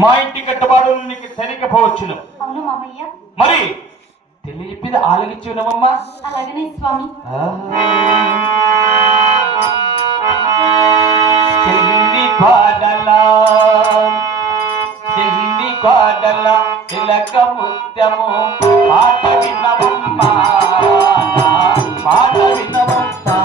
మా ఇంటి కట్టుబాటు నీకు తెలియకపోవచ్చును. అవును మామయ్య. మరి తెలియపిది ఆలగించి ఉన్నవమ్మా. అలాగనే స్వామి. చెల్లి కోడల తిలక ముత్యము పాట విన్నవమ్మా, పాట విన్నవమ్మా.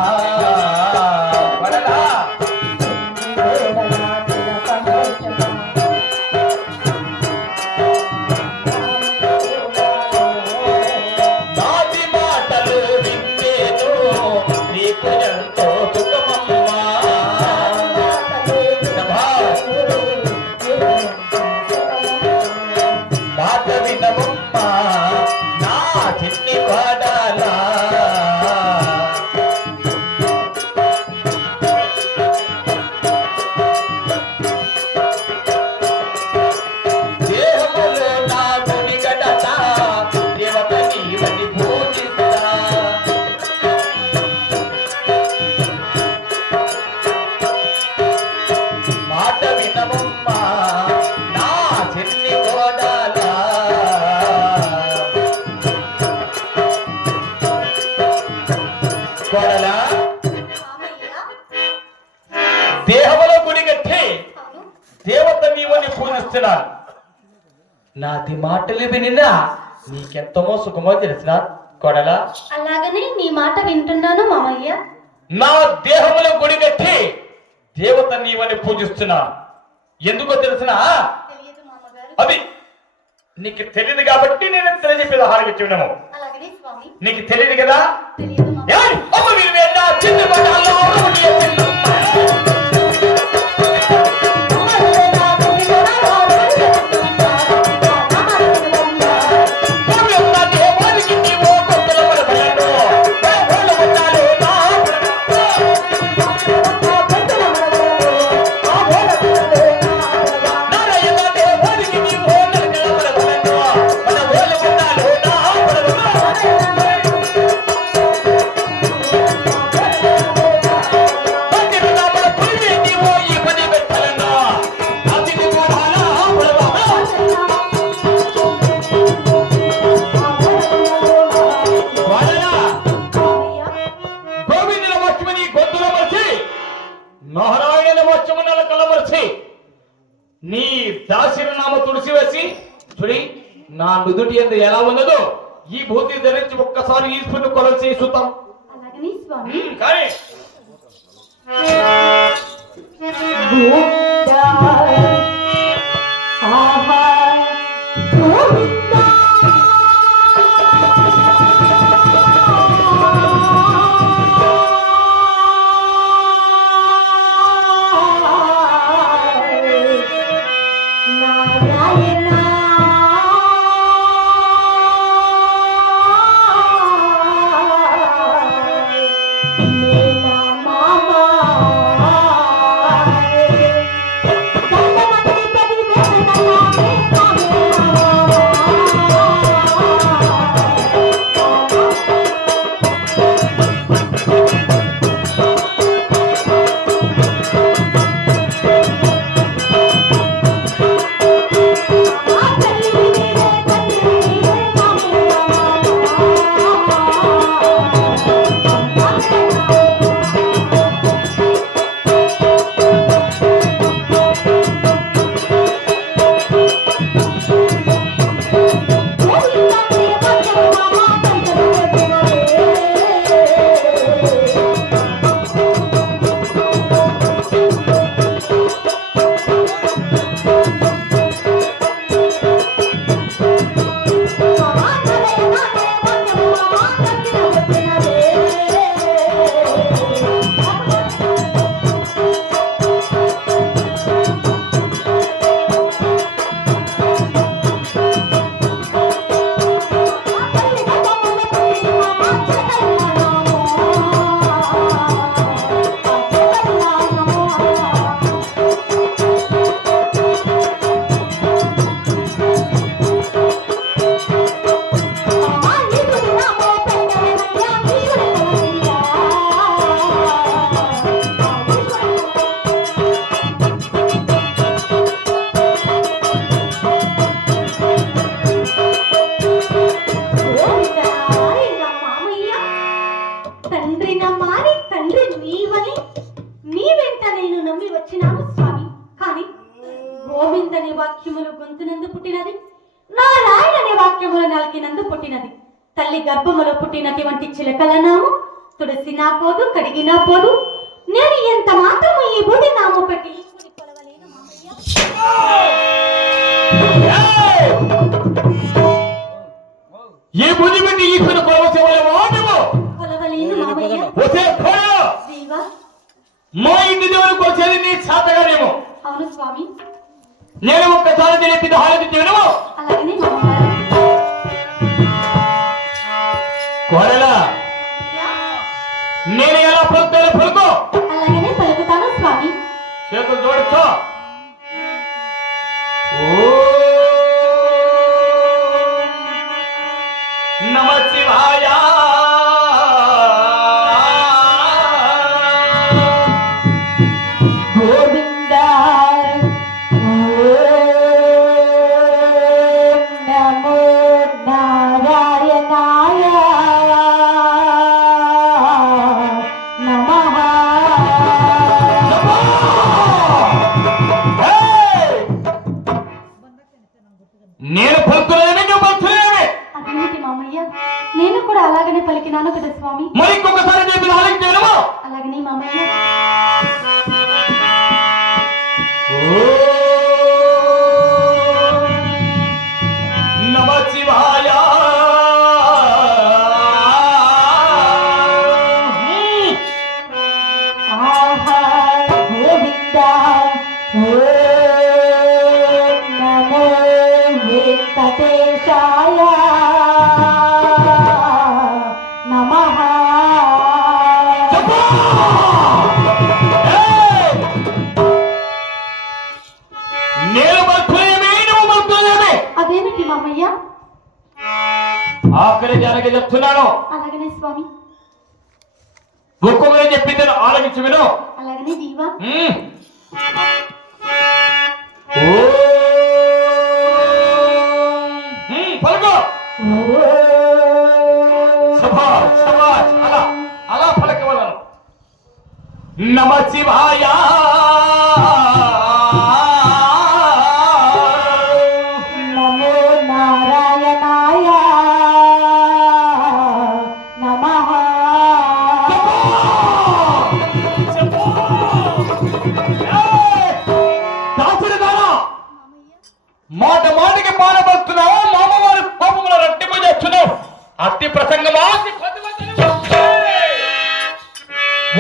దేహములో గుడి కట్టి దేవత నీవని పూజిస్తున్నాను. నాది మాటలు వినినా నీకెంతమో సుఖమో తెలిసిన కొడలా. అలాగనే నీ మాట వింటున్నాను మామయ్య. నా దేహములో గుడి కట్టి దేవత నీవని పూజిస్తున్నాను. ఎందుకో తెలిసిన అది నీకు తెలియదు కాబట్టి నేను తెలియజెప్పేది హారగించి ఉండము. నీకు తెలియదు కదా. నీ దాసిరనామ తుడిసి వేసి చూడి నా నుదుటి ఎందు ఎలా ఉన్నదో ఈ భూతి ధరించి ఒక్కసారి ఈశ్వరుని కొలసి చూద్దాం. కానీ Mama, గోవిందనే వాక్యములు గొంతునందు పుట్టినది, నారాయణ అనే వాక్యములు నలికినందు పుట్టినది. తల్లి గర్భములో పుట్టినటువంటి చిలకల నాము తులసినా పోదు, కడిగినా పోదు. నేను ఎంత మాత్రము ఈ బూడి నాము పెట్టి ఈశ్వరి కొలవలేను మామయ్య. ఈ బుద్ధి పెట్టి ఈశ్వరు కొలవలేను మామయ్య. దేవా, మా ఇంటి దేవుని కొలిచేది నీ చేతగానేమో. అవును స్వామి. నేను ఒక్కసారి తెలిపిన హారతి చేయడము. అలాగనే మామగారు. కోరలా నేను ఎలా పలుకుతానో పలుకో. అలాగనే పలుకుతాను స్వామి. చేతులు జోడించో. నమ శివాయ. గోవింద నమో నారాయణాయ నమః. నేను పలుకులేమే, నువ్వు పలుకులేమే. అదేమిటి మామయ్య, నేను కూడా అలాగనే పలికినాను కదా స్వామి. మరి ఇంకొకసారి చెప్పిన హారతి చేయడము. అలాగనే మామయ్య. నమ శివాయ. ఆహా గోవింద నమో వెంకటేశాయ నమః. నేను పలుకులేమే, నువ్వు పలుకులేమే. అదేమిటి మామయ్య? ఆఖరి జనకి చెప్తున్నాను. అలాగనే స్వామి. ఒక్కొక్కరు చెప్పింది ఆలోచించి విను. అలాగనే దీవా. పలుకో. శభాష్, శభాష్. అలా అలా పలకవలను. నమ శివాయ. నమో నారాయణాయ నమః. మాట మాటికి పానబడుతున్నావు. మామవారి పాపముల రట్టింపు చేస్తున్నావు. అతి ప్రసంగమా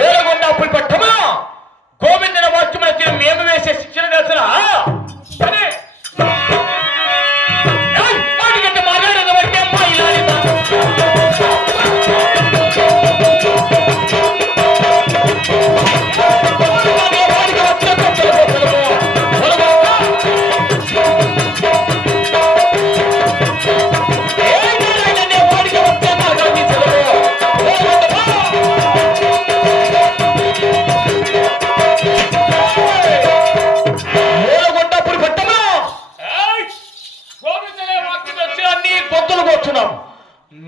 ఓలగొండ అప్పులు పట్టమా గోవిందన వాక్యముల తీరు మేము వేసే శిక్షణ తెలిసిన సరే. మాటికంటే మాట్లాడేది వరకే అమ్మా ఇలా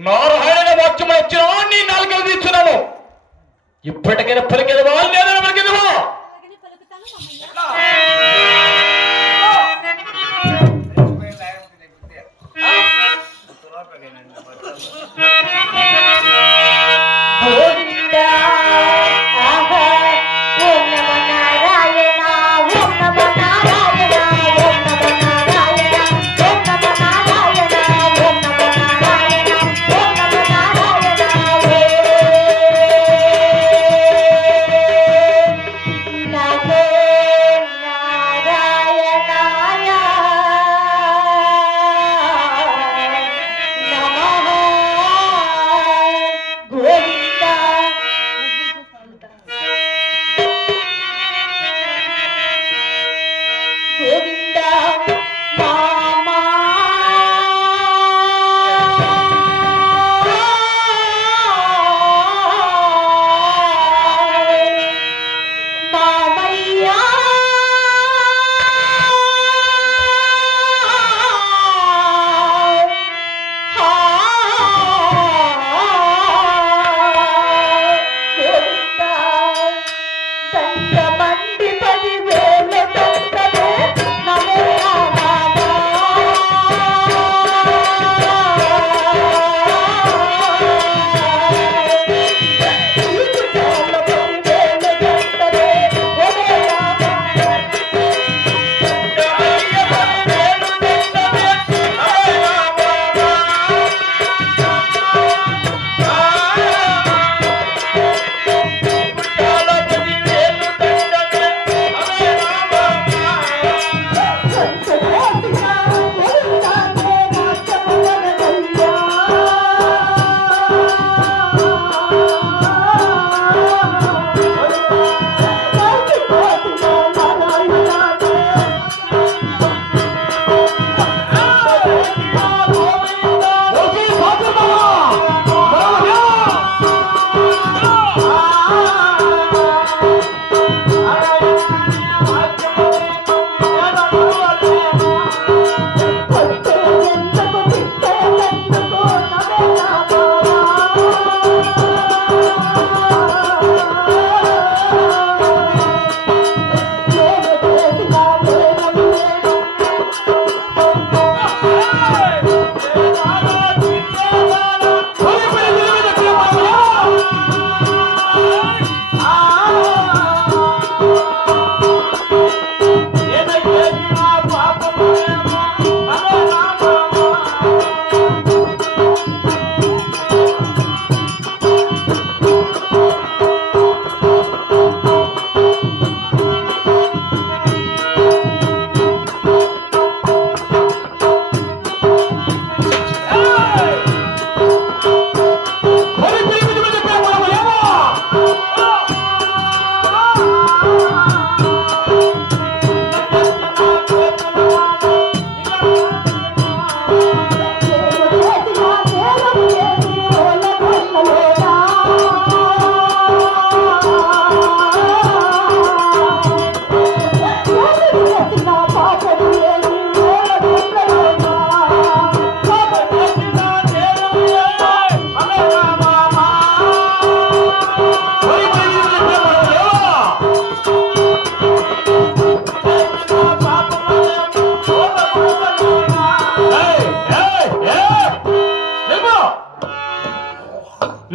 నారాయణ వాక్యములు వచ్చినా నీ నాలుగలు తీర్చున్నాము. ఇప్పటికైనా పలికేది వాళ్ళు లేదా పలికేదివా. గోవింద ఆహా ఓం నమో నారాయణ ఓం నమో నారాయణ ఓం నమో నారాయణ ఓం నమో నారాయణ ఓం నమో నారాయణ ఓం నమో నారాయణ.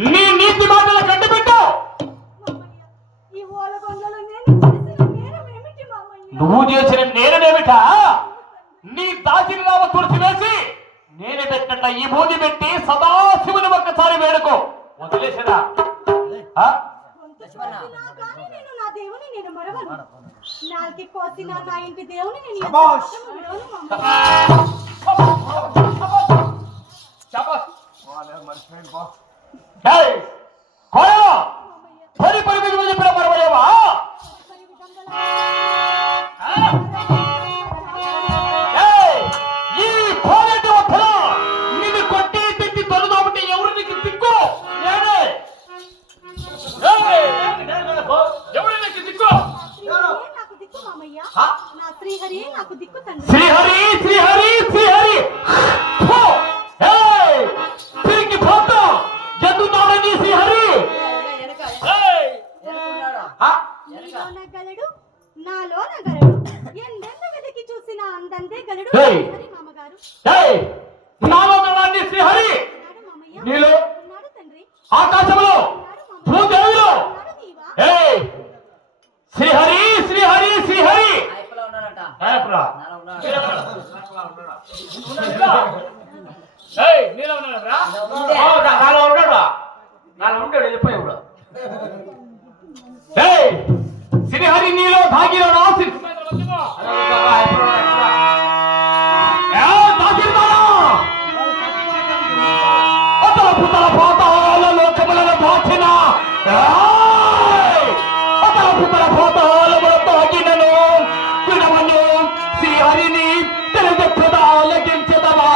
నీ నీతి మాటలు కట్టిపెట్టు. ఈ ఓలగొండలో నేను చేసిన నేరమేమిటి మామయ్య? నువ్వు చేసిన నేరమేమిటా? నీ దాచిన నామ తుడిచి వేసి నేనే పెట్టినట్ట ఈ బూది పెట్టి సదాశివుని ఒక్కసారి వేడుకో. వదిలేసరా కానీ నేను నా దేవుని నేను మరవను. నాకి కోసిన నా ఇంటి దేవుని నేను శభాష్. విడవను మామయ్య. చెప్పిన మరవలేవా? ఈ కోనేటి వద్దల నిన్ను కొట్టి తిట్టి తొలదోబట్టి ఎవరు నీకు దిక్కు? నేనే. ఎవరు నీకు దిక్కు? నాకు దిక్కు మామయ్య. ఆ? నా శ్రీహరి నాకు దిక్కు తండ్రి. శ్రీహరి శ్రీహరి శ్రీహరి తిరిగి పోతా ఎందుకు నీ శ్రీహరి? నీలోన గలడు నాలోన గలడు ఎందెందు వెతికి చూసిన అందందే గలడు ఏయ్. హరి మామగారు. నాలో గలాన్ని శ్రీహరి ఉన్నాడు మామయ్య. నీలో ఉన్నాడు తండ్రి. ఆకాశంలో ఉన్నాడు మామయ్య. భూదేవిలో ఉన్నాడు నీవా. శ్రీహరి శ్రీహరి శ్రీహరి అయిపోలా ఉన్నాడట. ఏప్రా. నాలో ఉన్నాడు. నీలో ఉన్నాడురా? ఉందే. నాలో ఉన్నాడు. నాలో ఉంటాడు వెళ్ళిపోయాడు. శ్రీహరి నీలో దాగిన రాసి లోకములను దాచిన దాగినను విడవను శ్రీహరిని తెలియజెప్పదాలగించదవా?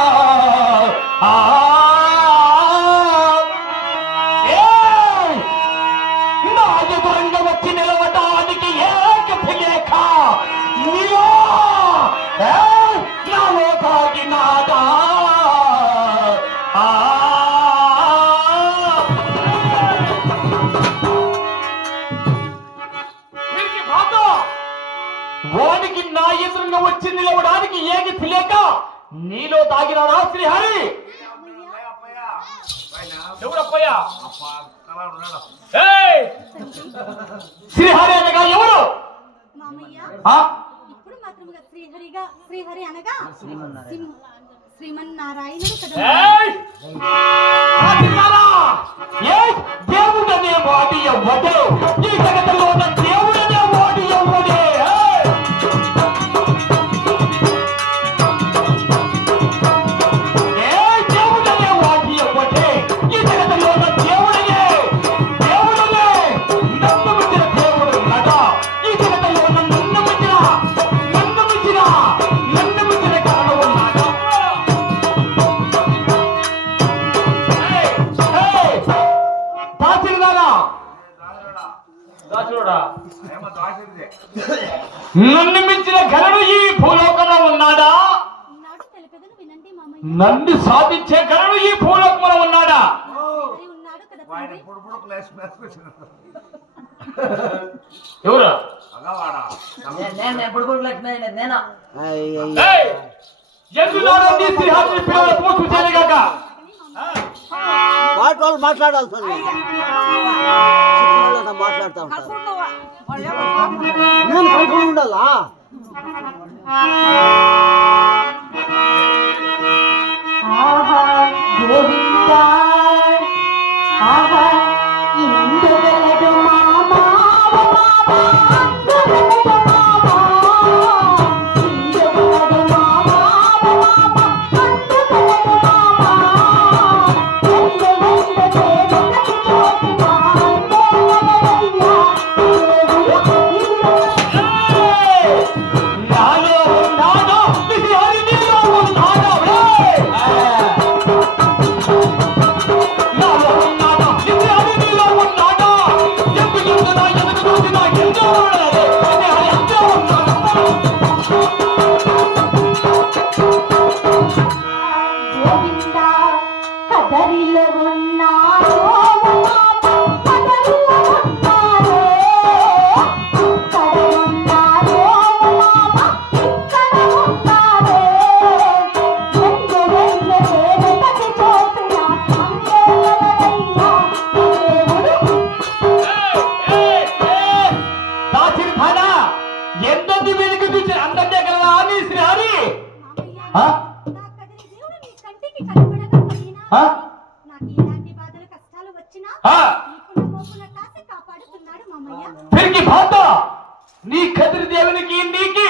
నాయకురంగా వచ్చి నిలవడానికి ఏకతి లేక నీవో నాలో తాగినాదా? వానికి నా ఎదురుగా వచ్చి నిలవడానికి ఏకతి లేక నీలో తాగినాడా శ్రీహరి? ఎవరప్పయ్యా? శ్రీహరి అనగా ఎవరు? మామయ్య ఆ? ఇప్పుడు మాత్రముగా శ్రీహరి అనగా శ్రీమన్నారాయణుడు కదా. ఏయ్! కాకినాడ! ఏయ్! దేవుడనే వాడి ఎవ్వడే? ఈ జగత్తులో ఉన్న దేవుడనే వాడి ఎవ్వడే? ఏయ్! ఏయ్! దేవుడనే వాడి ఎవ్వడే? ఈ జగత్తులో ఉన్న దేవుడనే నమ్మమించిన దేవుడు ఉన్నాడా? ఈ జగత్తులో ఉన్న నమ్మమించిన కారణం ఉన్నాడా? నన్ను మించిన ఘనుడు ఈ భూలోకంలో ఉన్నాడా? ఉన్నాడు తెలిపేదని వినండి మామయ్య. నన్ను సాధించే ఘనుడు ఈ భూలోకంలో ఉన్నాడా? శ్రీహరి ఉన్నాడు కదా తండ్రి. ఎవరు? నేను ఎప్పుడు కూడా లక్ష్మీ నేనా ఏయ్! ఎందులోనో నీ శ్రీహరిని పిల్లల పోసు చేయగాక వాళ్ళు మాట్లాడాలి సార్ మాట్లాడుతూ ఉంటారు నేను కలుపుకొని ఉండాలా ఆ? నా కదిరి దేవుడు నీ కంటికి కనపడకపోయినా ఆ? నాకు ఎలాంటి బాధలు కష్టాలు వచ్చినా ఆ? నీకున్న మోపున కాసి కాపాడుతున్నాడు మామయ్య. తిరిగి భాత నీ కదిరి దేవునికి నీకి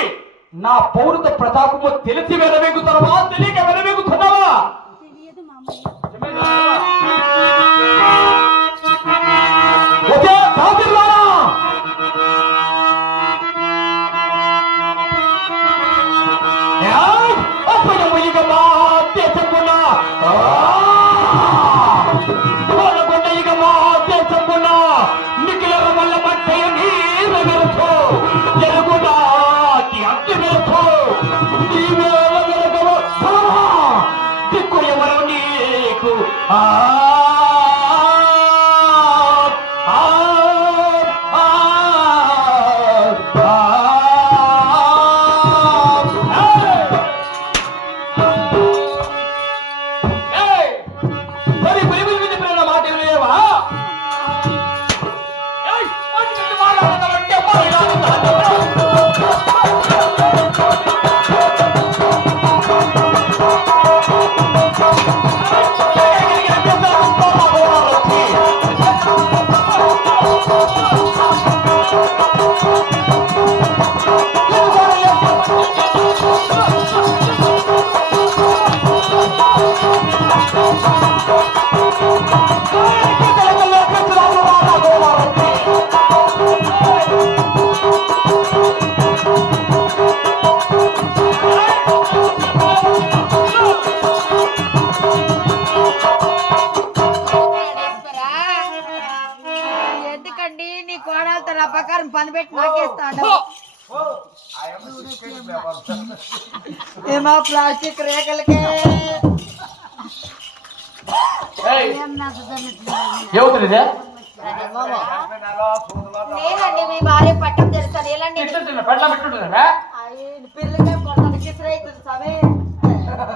నా పౌరుత ప్రతాపము తెలిసి వెలవేగుతున్నావా తెలియక వెలవేగుతున్నావా? తెలియదు మామయ్య. ఒకే కాదిర్లారా! ఏయ్! అప్పయ్యమ్మ ఇక మా దేశమున పాలకొండ ఇక మా దేశమున నిఖిలర వల్ల మట్టయ నీరు వెలుతూ ఎరుగునాకి అగ్గి వెలుతూ నీవేల వెలగవ దిక్కు ఎవరు నీకు ఆ ఎందుకండి నీ కోడలతో నా ప్రకారం పని పెట్టి నాకేస్తాడు. ఏమో ప్లాస్టిక్ రేఖలకే ఏమవుతుంది నేనండి మీ భార్య పట్టం తెలుస్తాను. ఎలాంటి పెట్ల పెట్టుంటుందా పిల్లలకే కొడతాను కిసరైతుంది సమే.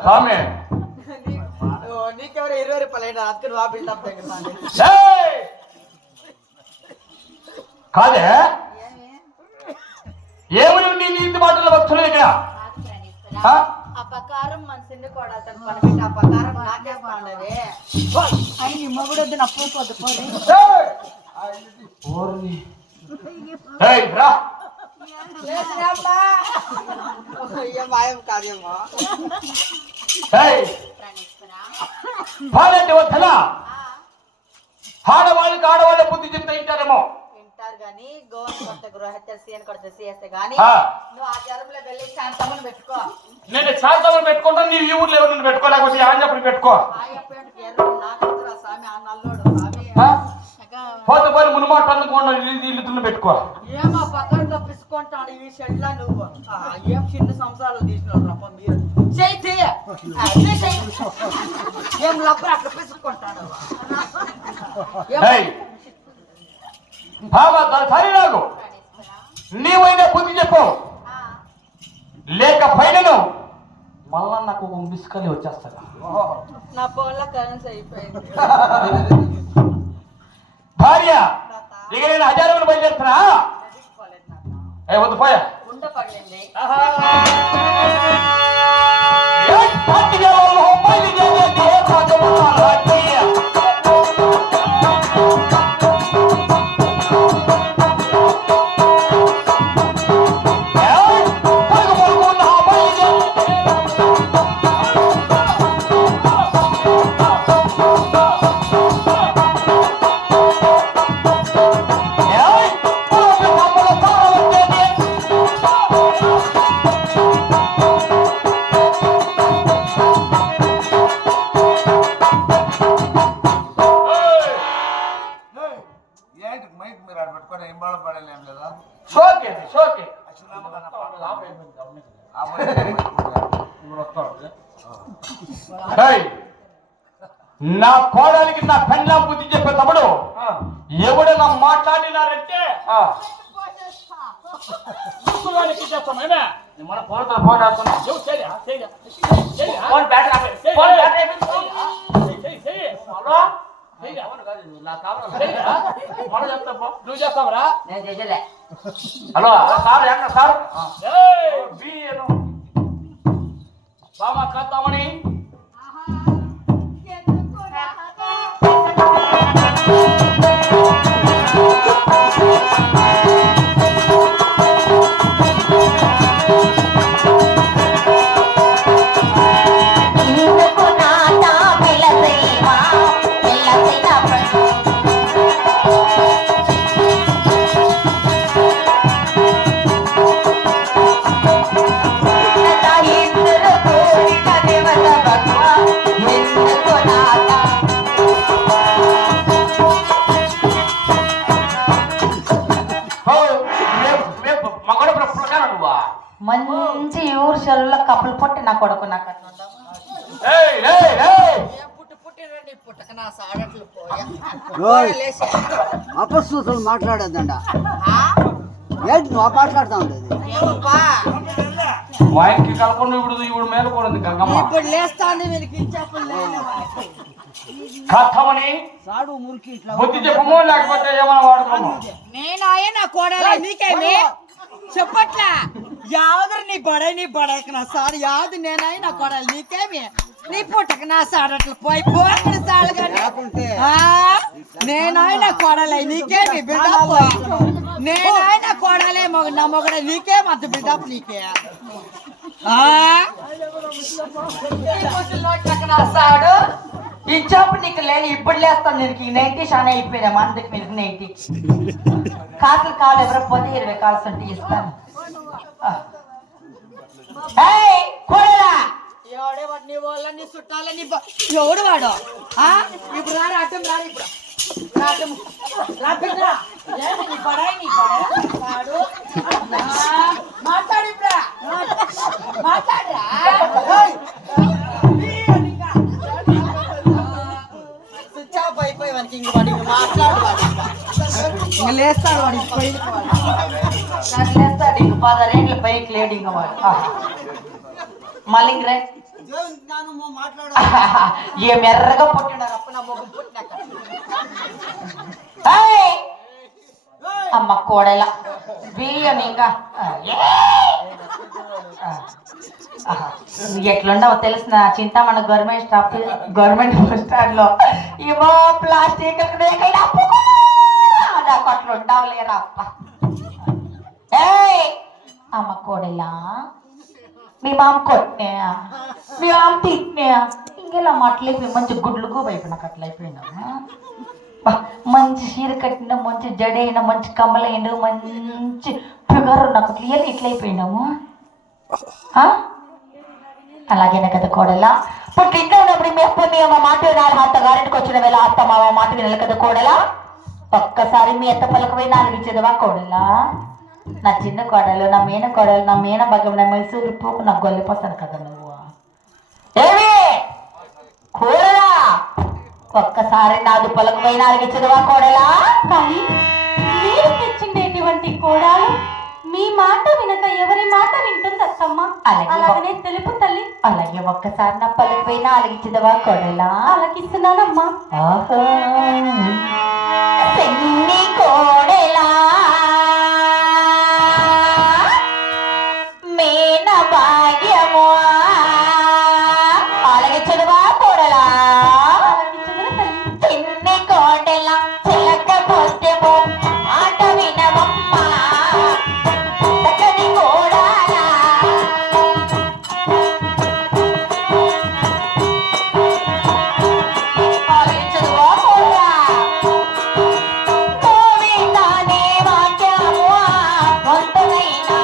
స్వామి నీకెవరు 20 రూపాయలు అందుకని వా బిల్డప్ దగ్గర కాదే ఏమని నీ నీతి మాటలు భక్తులు ఇక్కడ అపకారం మనిషిని కోడలతో పని పెట్టి అపకారం నాకేస్తాండే అని నిమ్మ కూడా వద్దు నప్పపోద్దు మాయం కార్యమా వద్దలా ఆడవాళ్ళకి ఆడవాళ్ళ బుద్ధి చెప్తే ఇంటారేమో వింటారు గాని గోవన్ కొత్త గృహత్య సీఎన్ కొత్త చేస్తే గాని నువ్వు ఆ జ్వరంలో వెళ్ళి శాంతమని పెట్టుకో. నేను శాంతమని పెట్టుకుంటాను. నీవు ఈ ఊర్లో ఎవరిని పెట్టుకోలేకపోతే ఆంజప్పుడు పెట్టుకో. స్వామి ఆ నల్లోడు పోతే పోయి మునుమాట అందుకోండి ఇల్లు పెట్టుకో. ఏమో పక్కన తప్పించుకుంటాడు ఈ షెడ్లా నువ్వు ఏం చిన్న సంవత్సరాలు తీసినాడు రప్ప మీరు ఏం లబ్బరు అట్లా పిసుకుంటాడు. సరే నాకు నీవైనా బుద్ధి చెప్పు లేక పైనను మళ్ళా నాకు మిస్కలి వచ్చేస్తాను. నా ఫోన్లో కరెన్సీ అయిపోయింది. భార్య ఇక నేను 1000 రూపాయలు బయలుదేరుతున్నా. వద్దు పోయా ఉండపడలేండి. నా కోడలికి నా పెండ్లా బుద్ధి చెప్పే తమ్ముడు ఎవడన్నా మాట్లాడినారంటే నువ్వు చేస్తావరా? నేను చేసేలే. హలో సార్ సార్ బామా కత్తామని మంచి ఊరు చెరువులో కప్పులు పొట్టి నా కొడుకు నాకు అట్లా ఉండవు. పుట్టి పుట్టి రండి పుట్టక నా సాడట్లు అపశృతులు మాట్లాడద్దండ ఏంటి నువ్వు మాట్లాడుతా ఉండేది మా ఇంటికి కలపండి ఇప్పుడు మేలుకోండి గంగమ్మ ఇప్పుడు లేస్తాంది వీరికి కథమని సాడు మురికి ఇట్లా బుద్ధి చెప్పమో లేకపోతే ఏమైనా వాడుకోమో నేను నా కోడలా నీకేమి చెప్పట్లా యావదరు నీ బడైకి నా సాడు యావదు నేనాయి నా కోడలు నీకేమి నీ పుట్టక నా సాడట్లు పోయి పోయి సాడు కానీ నేనాయి నా కోడలై నీకేమి బిల్డప్ నేనాయి నా కోడలే నా మొగడ నీకేం అంత బిల్డప్ నీకే సాడు ఇచ్చేప్పుడు నీకు లేదు ఇప్పుడు లేస్తాను నీకు 90 చాలా అయిపోయినా మందికి మీకు 90 కాసులు కావాలి ఎవరో పోతే 20 కాల్స్ అంటే ఇస్తాను ఎవడేవాడు నీ వాళ్ళ నీ చుట్టాలని ఎవడు వాడు ఇప్పుడు రాడు అడ్డం రాడు ఇప్పుడు మాట్లాడు ఇప్పుడు మాట్లాడరా అయిపోయి వాడికి ఇంక వాడికి మాట్లాడు వాడు లేస్తాడు వాడికి లేస్తాడు ఇంక 10 రేట్ల పైకి లేడు ఇంక వాడు మళ్ళీ రే ఏం ఎర్రగా పుట్టినారు అప్ప నా మొగ్గు పుట్టినాక అమ్మ కోడల బియ్యం ఇంకా ఎట్లుండవు తెలిసిన చింతామణి గవర్నమెంట్ బస్ స్టాండ్ లో ఏమో ప్లాస్టిక్ నాకు అట్లా ఉండవు లేరా అప్ప అమ్మ కోడలా మీ మామ కొట్టినాయా మీ మామ తిట్టినాయా ఇంకెలా మాటలైపోయి మంచి గుడ్లుకు అయిపోయి నాకు అట్లా అయిపోయినా మంచి చీర కట్టిన మంచి జడైన మంచి కమ్మలైన మంచి ఫిగర్ నాకు క్లియర్ ఇట్లయిపోయినాము అలాగేనా కదా కోడలా ఇప్పుడు ఇంట్లో ఉన్నప్పుడు మీ అప్ప మీ అమ్మ మాట వినాలి అత్తగారింటికి వచ్చిన వేళ అత్త మామ మాట వినాలి కదా కోడలా ఒక్కసారి మీ అత్త పలకవై నాలుగిచ్చేదవా కోడలా నా చిన్న కోడలు నా మేన కోడలు నా మేన భాగ్యం నా మైసూరు పోకు నాకు గొల్లిపోతాను కదా నువ్వు ఏమి కోడలా ఒక్కసారి నాదు పలకవై నాలుగిచ్చేదవా కోడలా కానీ మీరు తెచ్చిండేటువంటి కోడాలు మీ మాట వినక ఎవరి మాట వింటుంది అత్తమ్మ అలాగనే తెలుపు తల్లి అలాగే ఒక్కసారి నా పలకవై నాలుగిచ్చేదవా కోడలా అలాగిస్తున్నానమ్మా కోడలా మేన భాగ్యమో అలాగే చదువా కోడలా చిన్ని కోడలా చిలక పోతేమో ఆట వినవమ్మా చక్కని కోడలా అలాగే చదువా కోడలా కోవిదానే వాక్యమో వంతనైనా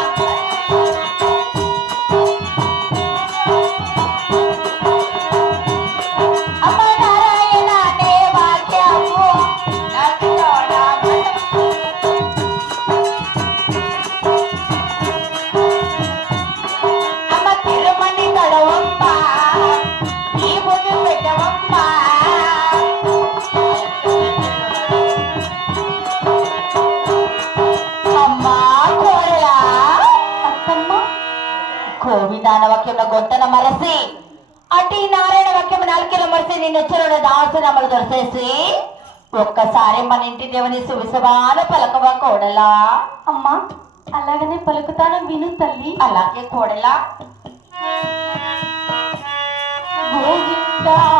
కోవిదాన వాక్యం గొంతన మరసి అటు నారాయణ వాక్యం 4 కిలో మరిసి నిన్న వచ్చి దాసనమ్మలు దొరిసేసి ఒక్కసారి మన ఇంటి దేవుని సువిసవాన పలకవా కోడలా అమ్మా అలాగనే పలుకుతాను విను తల్లి అలాగే కోడలా మాట